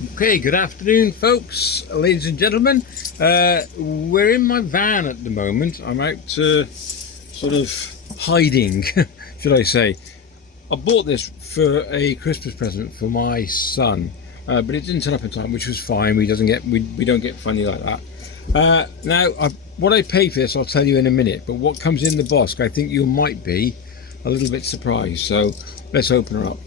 Okay, good afternoon folks, ladies and gentlemen. We're in my van at the moment. I'm out sort of hiding, should I say. I bought this for a Christmas present for my son, but it didn't turn up in time, which was fine. We don't get funny like that. What I paid for this I'll tell you in a minute, but what comes in the box I think you might be a little bit surprised, so let's open her up.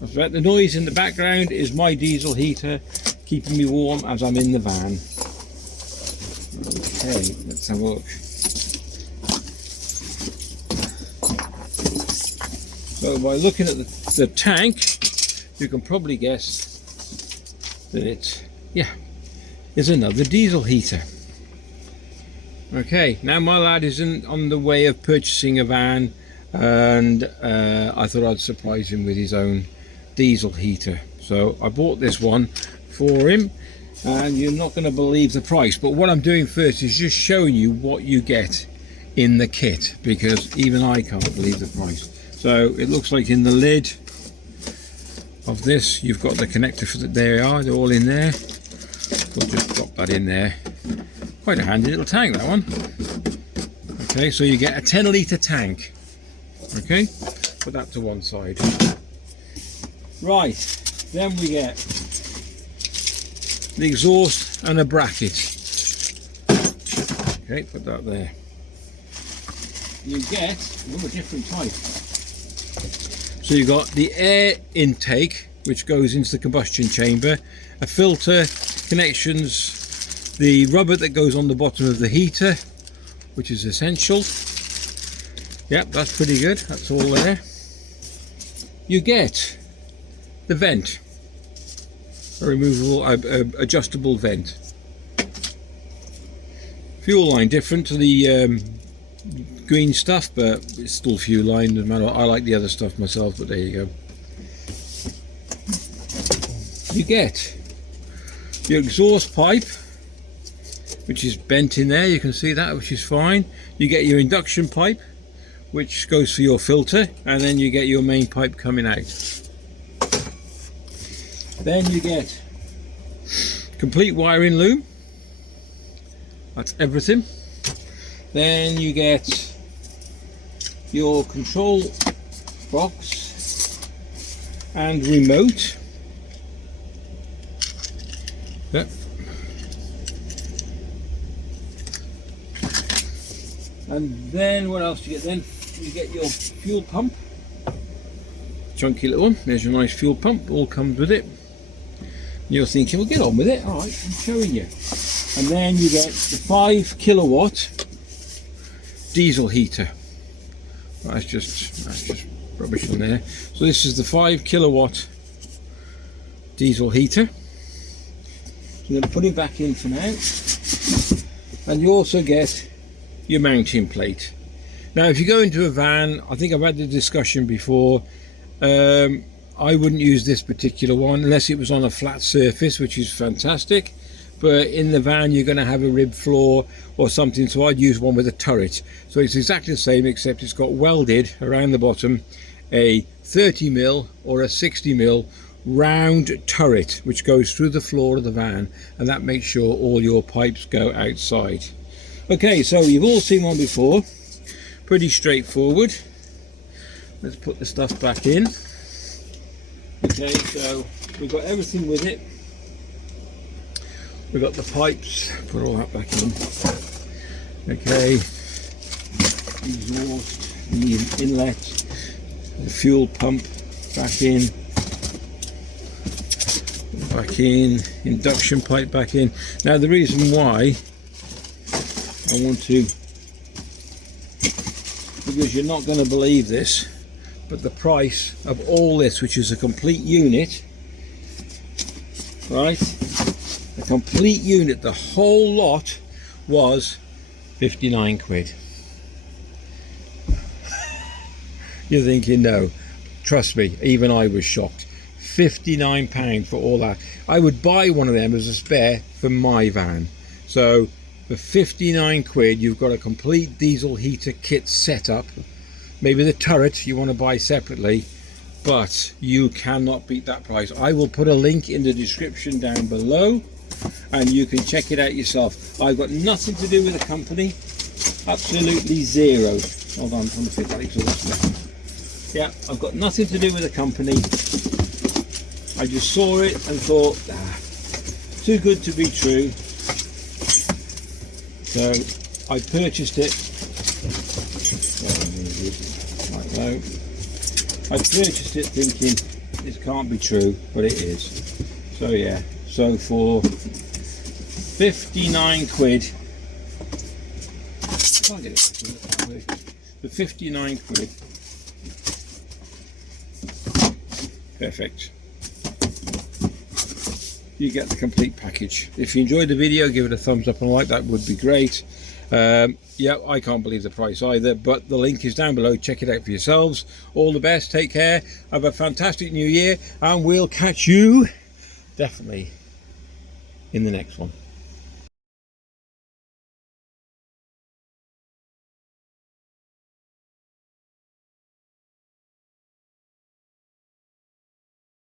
That's right, the noise in the background is my diesel heater keeping me warm as I'm in the van. Okay, let's have a look. So by looking at the tank, you can probably guess that it's another diesel heater. Okay, now my lad is on the way of purchasing a van, and I thought I'd surprise him with his own diesel heater. So I bought this one for him, and you're not going to believe the price. But what I'm doing first is just showing you what you get in the kit, because even I can't believe the price. So it looks like in the lid of this you've got the connector for they're all in there. We'll just drop that in there. Quite a handy little tank, that one. Okay, so you get a 10-litre tank. Okay, put that to one side. Right, then we get the exhaust and a bracket. Okay, put that there. You get a different type. So you've got the air intake, which goes into the combustion chamber, a filter, connections, the rubber that goes on the bottom of the heater, which is essential. Yep, that's pretty good, that's all there. You get the vent, a removable, adjustable vent. Fuel line different to the green stuff, but it's still fuel line. No matter what, I like the other stuff myself, but there you go. You get your exhaust pipe, which is bent in there. You can see that, which is fine. You get your induction pipe, which goes for your filter, and then you get your main pipe coming out. Then you get complete wiring loom. That's everything. Then you get your control box and remote. Yep. And then what else do you get then? You get your fuel pump. Chunky little one. There's your nice fuel pump. All comes with it. You're thinking, well, get on with it. All right, I'm showing you. And then you get the 5 kilowatt diesel heater. That's just rubbish on there. So this is the 5 kilowatt diesel heater. So I'm going to put it back in for now. And you also get your mounting plate. Now, if you go into a van, I think I've had the discussion before. I wouldn't use this particular one unless it was on a flat surface, which is fantastic. But in the van you're going to have a rib floor or something, so I'd use one with a turret. So it's exactly the same, except it's got welded around the bottom a 30mm or a 60mm round turret which goes through the floor of the van, and that makes sure all your pipes go outside. Okay, so you've all seen one before, pretty straightforward. Let's put the stuff back in. Okay, so we've got everything with it. We've got the pipes, put all that back in. Okay, exhaust, the inlet, the fuel pump back in, induction pipe back in. Now the reason why I want to, because you're not going to believe this, but the price of all this, which is a complete unit, right? A complete unit, the whole lot was 59 quid. You're thinking, no, trust me, even I was shocked. £59 for all that. I would buy one of them as a spare for my van. So for 59 quid you've got a complete diesel heater kit set up Maybe the turret you want to buy separately, but you cannot beat that price. I will put a link in the description down below and you can check it out yourself. I've got nothing to do with the company, absolutely zero. Hold on, I'm trying to fit that exhaust. Yeah, I've got nothing to do with the company. I just saw it and thought, too good to be true. So I purchased it. I purchased it thinking this can't be true, but it is. So yeah, so for 59 quid, I can't get it that way. For 59 quid, perfect. You get the complete package. If you enjoyed the video, give it a thumbs up and a like, that would be great. Yeah, I can't believe the price either, but the link is down below. Check it out for yourselves. All the best, take care, have a fantastic new year, and we'll catch you definitely in the next one.